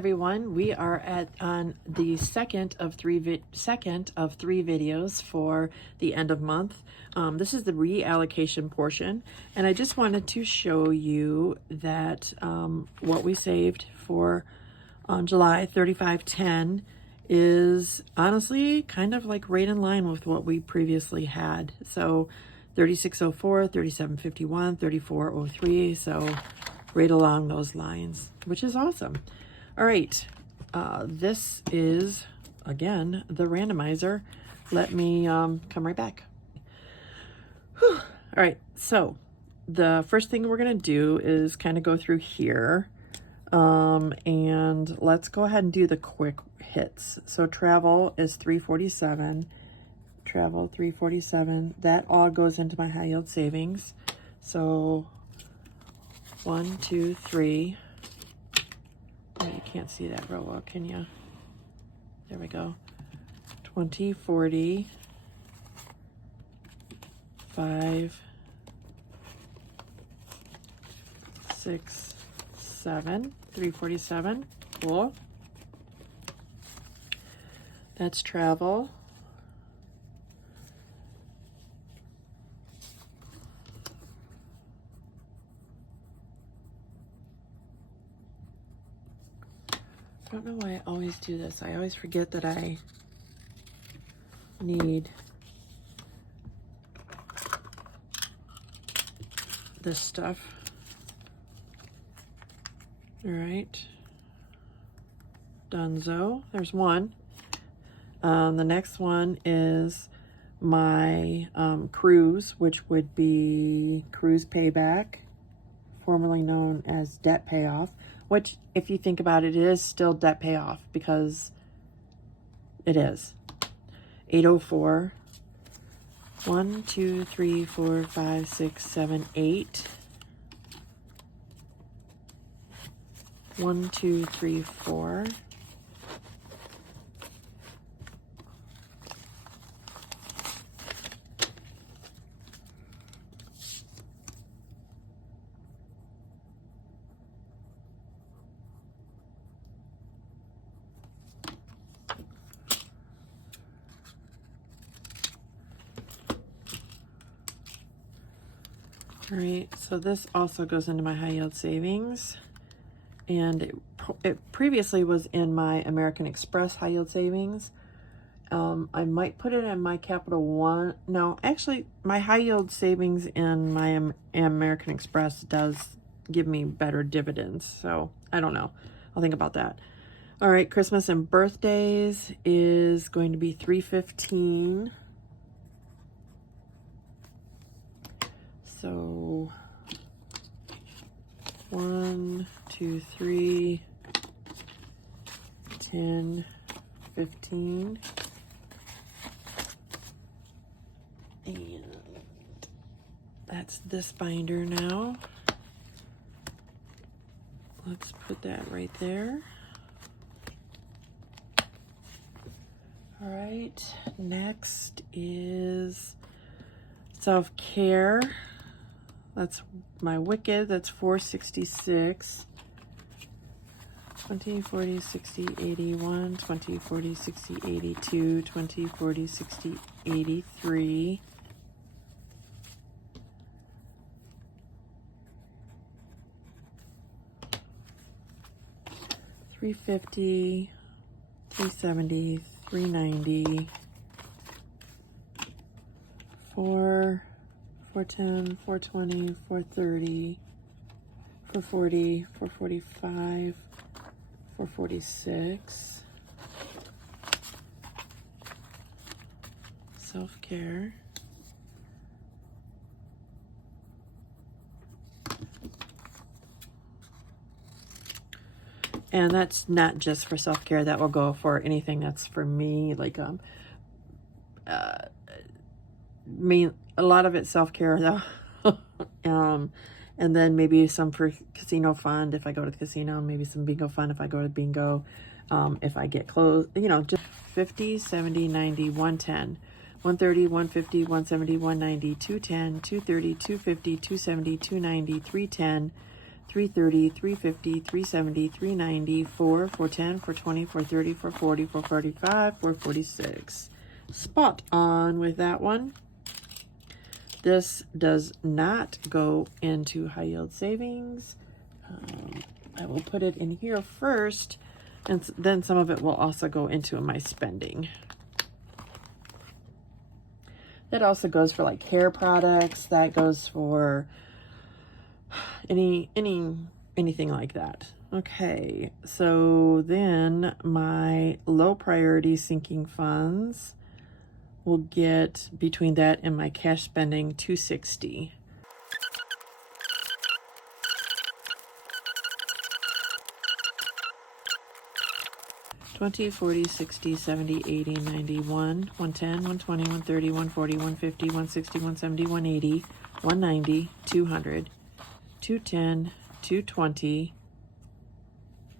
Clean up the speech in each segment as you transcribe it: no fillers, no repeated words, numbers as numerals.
everyone. We are on the second of three videos for the end of month. This is the reallocation portion, and I just wanted to show you that what we saved for July 3510 is honestly kind of like right in line with what we previously had. So 3604, 3751, 3403. So right along those lines, which is awesome. All right, this is again the randomizer. Let me come right back. Whew. All right, so the first thing we're gonna do is kind of go through here, and let's go ahead and do the quick hits. So travel is 347. Travel 347. That all goes into my high yield savings. So 1, 2, 3. Oh, you can't see that real well, can you? There we go. 20, 40, 5, 6, 7, 347. Cool. That's travel. I don't know why I always do this. I always forget that I need this stuff. All right. Dunzo. There's one. The next one is my cruise, which would be cruise payback, formerly known as debt payoff, which, if you think about it, is still debt payoff because it is. 804. 1, 2, 3, 4, 5, 6, 7, 8. 1, 2, 3, 4. All right, so this also goes into my high yield savings, and it previously was in my American Express high yield savings. I might put it in my Capital One. No, actually, my high yield savings in my American Express does give me better dividends, so I don't know. I'll think about that. All right, Christmas and birthdays is going to be 315. So 1, 2, 3, 10, 15. And that's this binder now. Let's put that right there. All right, next is self-care. That's my Wicked. That's 466. 20, 40, 60, 81, 20, 40, 60, 82, 20, 40, 60, 83. 350, 370, 390, 410, 420, 430, 440, 445, 446. Self-care. And that's not just for self-care. That will go for anything that's for me, like a lot of it's self-care though. And then maybe some for casino fund if I go to the casino, maybe some bingo fund if I go to bingo. If I get close, you know, just 50, 70, 90, 110, 130, 150, 170, 190, 210, 230, 250, 270, 290, 310, 330, 350, 370, 390, 4, 410, 420, 430, 440, 445, 446. Spot on with that one. This does not go into high yield savings. I will put it in here first, and then some of it will also go into my spending. That also goes for like hair products. That goes for anything like that. Okay, so then my low priority sinking funds will get, between that and my cash spending, 260. $20, $40, $60, $70, $80, $91, $110, $120, $130, $140, $150, $160, $170, $180, $190, $200, $210, $220,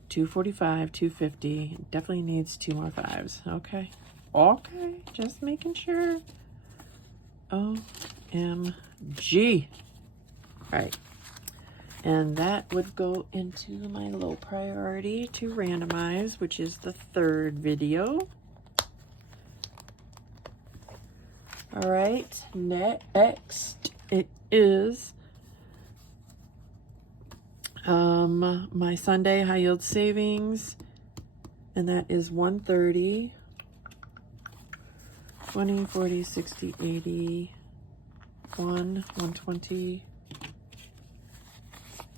$245, $250. Definitely needs 2 more 5s. Okay. Okay. Just making sure. OMG. All right. And that would go into my low priority to randomize, which is the 3rd video. All right. Next, it is my Sunday high yield savings, and that is 130, 20, 40, 60, 80, 120,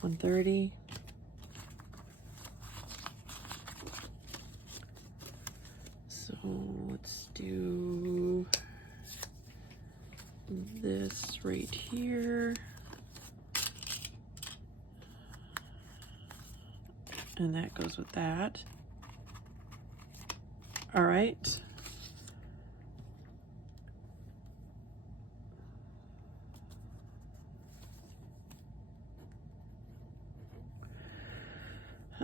130, so let's do this right here. And that goes with that. All right.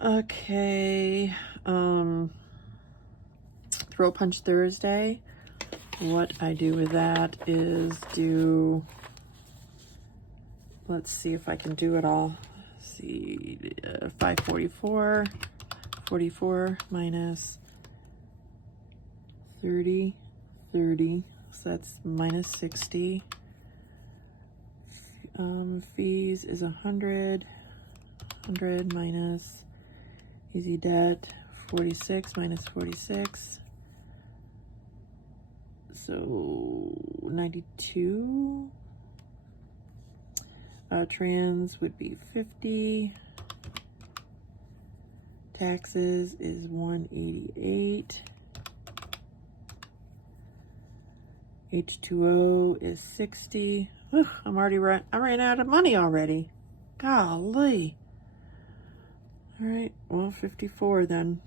Okay. Throw Punch Thursday. What I do with that is do, let's see if I can do it all. See, 544, 44 minus 30, 30, so that's minus 60. Fees is 100, 100 minus easy debt, 46 minus 46. So 92. Trans would be 50. Taxes is 188. H2O is 60. Ugh, I ran out of money already. Golly. All right, well, 54 then.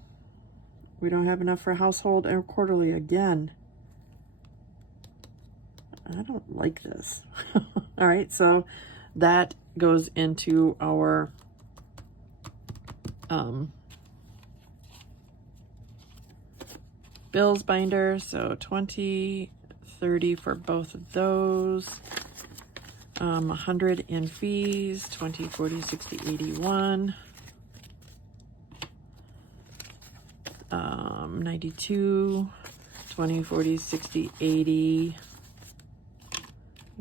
We don't have enough for household and quarterly again. I don't like this. All right, so that goes into our bills binder. So 20, 30 for both of those. 100 in fees, 20, 40, 60, 81. 92, 20, 40, 60, 80,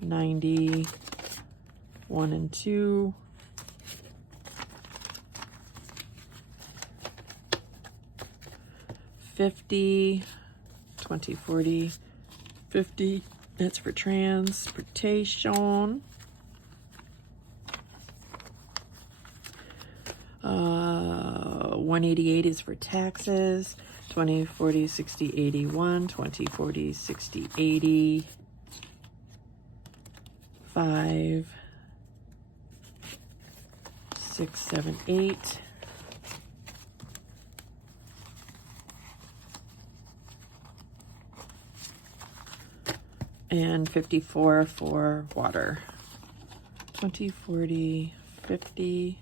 90, 1 and 2. 50, 20, 40, 50. That's for transportation. 188 is for taxes. 20, 40, 60, 81. 20, 40, 60, 80. 5, 6, 7, 8. And 54 for water. 20, 40, 50.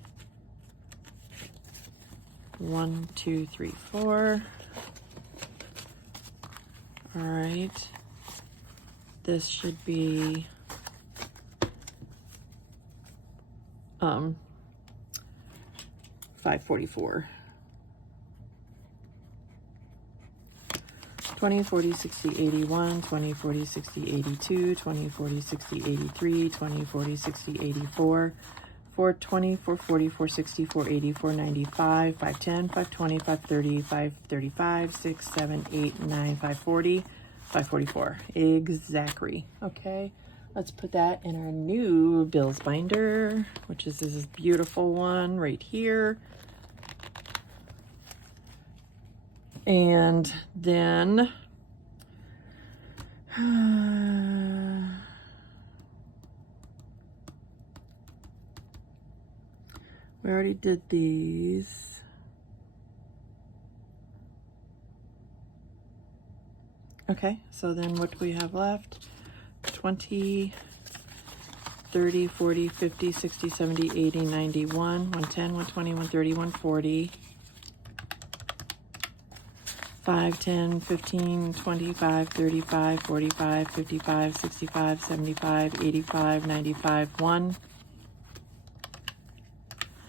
1, 2, 3, 4. All right. This should be 544. 20, 40, 60, 81, 20, 40, 60, 82, 20, 40, 60, 83, 20, 40, 60, 84, 420, 440, 460, 480, 495, 510, 520, 530, 535, 6, 7, 8, 9, 540, 544. Exactly. Okay, let's put that in our new bills binder, which is this beautiful one right here. And then we already did these. Okay, so then what do we have left? 20, 30, 40, 50, 60, 70, 80, 91, 110, 120, 130, 140. 5, 10, 15, 25, 35, 45, 55, 65, 75, 85, 95, 1.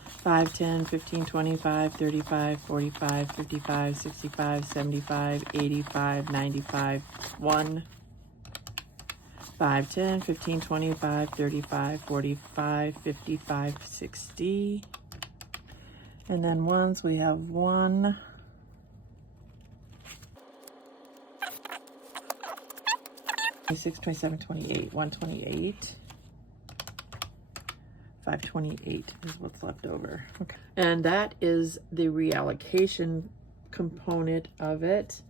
5, 10, 15, 25, 35, 45, 55, 65, 75, 85, 95, 1. 5, 10, 15, 25, 35, 45, 55, 60. And then ones, we have 1. 26, 27, 28, 128. 528 is what's left over. Okay. And that is the reallocation component of it.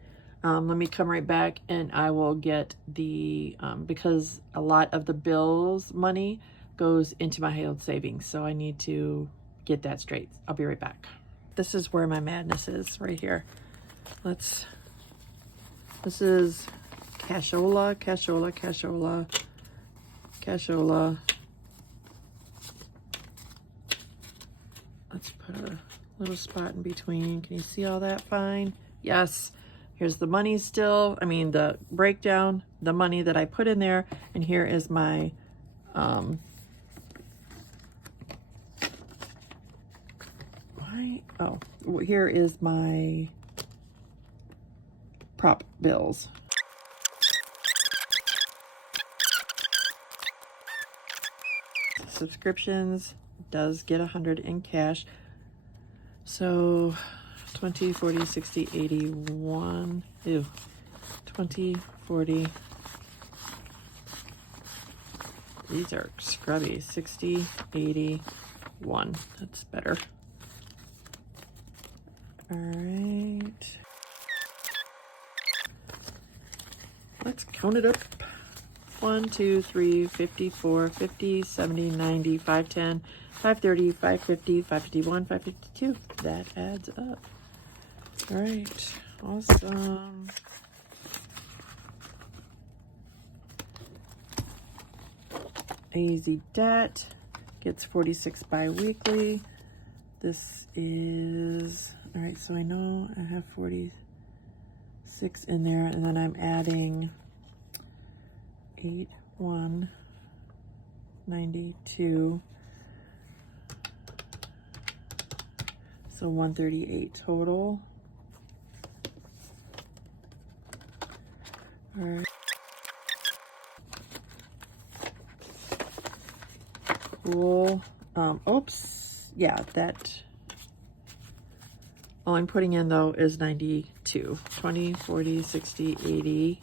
Let me come right back and I will get the, because a lot of the bills money goes into my high-yield savings. So I need to get that straight. I'll be right back. This is where my madness is, right here. This is cashola, cashola, cashola, cashola. Let's put a little spot in between. Can you see all that fine? Yes. Here's the money still. I mean, the breakdown, the money that I put in there. And here is my, here is my prop bills. Subscriptions does get 100 in cash. So 20, 40, 60, 81. Ew. 20, 40. These are scrubby. 60, 81. That's better. All right. Let's count it up. 1, 2, 3, 54, 50, 70, 90, 510, 530, 550, 551, 552. That adds up. All right. Awesome. Easy debt gets 46 bi-weekly. This is, all right, so I know I have 46 in there, and then I'm adding 8192, so 138 total. All right. Cool. Oops. Yeah, that. All I'm putting in though is 92. 20, 40, 60, 80,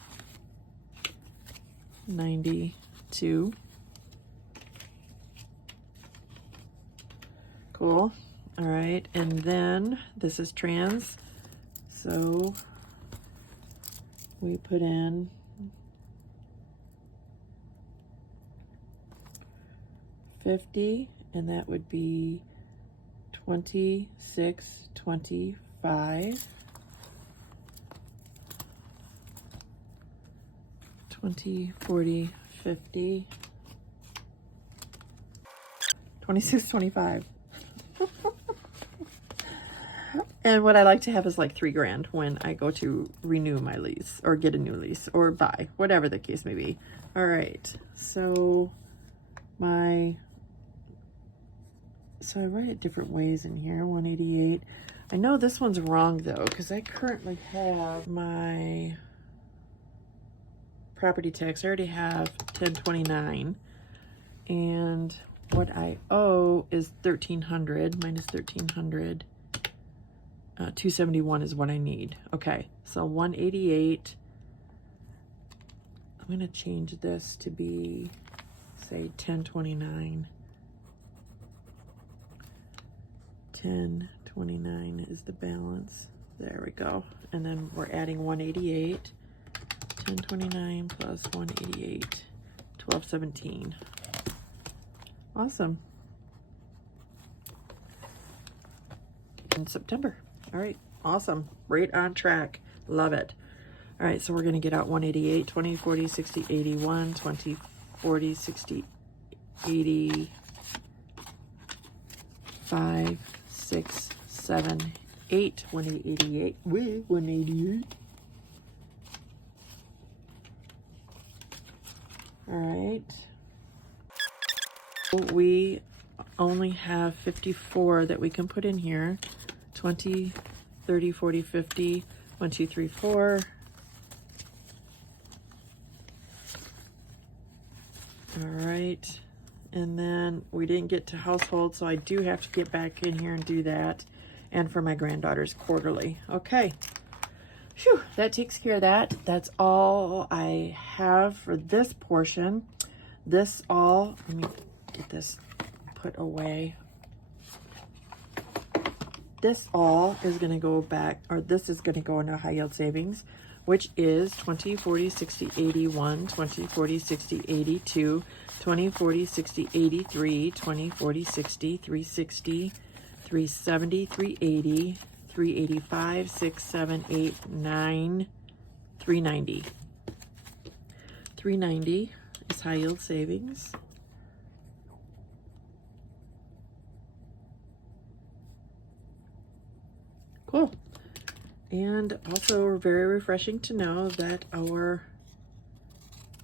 92. Cool. All right. And then this is trans. So we put in 50, and that would be 26, 25, 20, 40, 50, 26, 25. And what I like to have is like $3,000 when I go to renew my lease or get a new lease or buy, whatever the case may be. All right, so my so I write it different ways in here. 188. I know this one's wrong though, because I currently have my property tax. I already have 1029, and what I owe is 1300 minus 1300. 271 is what I need. Okay, so 188. I'm going to change this to be, say, 1029. 1029 is the balance. There we go. And then we're adding 188. 1029 plus 188, 1217. Awesome. In September. All right, awesome. Right on track. Love it. All right, so we're going to get out 188, 20, 40, 60, 81, 20, 40, 60, 80, 5, 6, 7, 8, 188. Wait, 188. All right. We only have 54 that we can put in here. 20, 30, 40, 50, 1, 2, 3, 4. All right. And then we didn't get to household, so I do have to get back in here and do that. And for my granddaughter's quarterly. Okay. Phew, that takes care of that. That's all I have for this portion. This all, let me get this put away. This all is going to go back, or this is going to go into high yield savings, which is 20, 40, 60, 81, 20, 40, 60, 82, 20, 40, 60, 83, 20, 40, 60, 360, 370, 380, 385, 6, 7, 8, 9, 390. 390 is high yield savings. Cool. And also very refreshing to know that our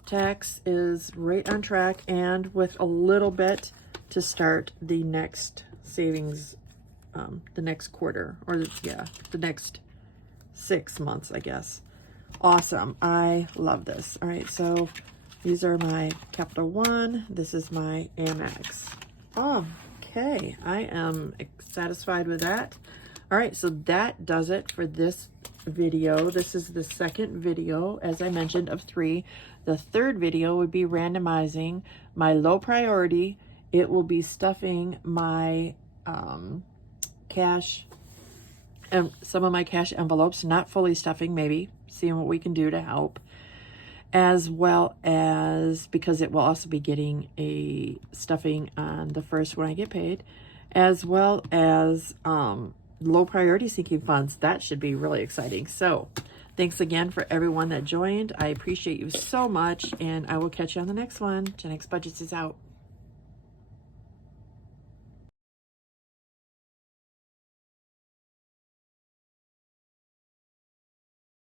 tax is right on track and with a little bit to start the next savings, the next quarter, or the next 6 months, I guess. Awesome. I love this. All right, so these are my Capital One. This is my Amex. Okay, I am satisfied with that. All right, so that does it for this video. This is the second video, as I mentioned, of 3. The third video would be randomizing my low priority. It will be stuffing my cash and some of my cash envelopes, not fully stuffing, maybe seeing what we can do to help, as well as, because it will also be getting a stuffing on the first when I get paid, as well as low priority sinking funds. That should be really exciting. So thanks again for everyone that joined. I appreciate you so much, and I will catch you on the next one. Gen X Budgets is out.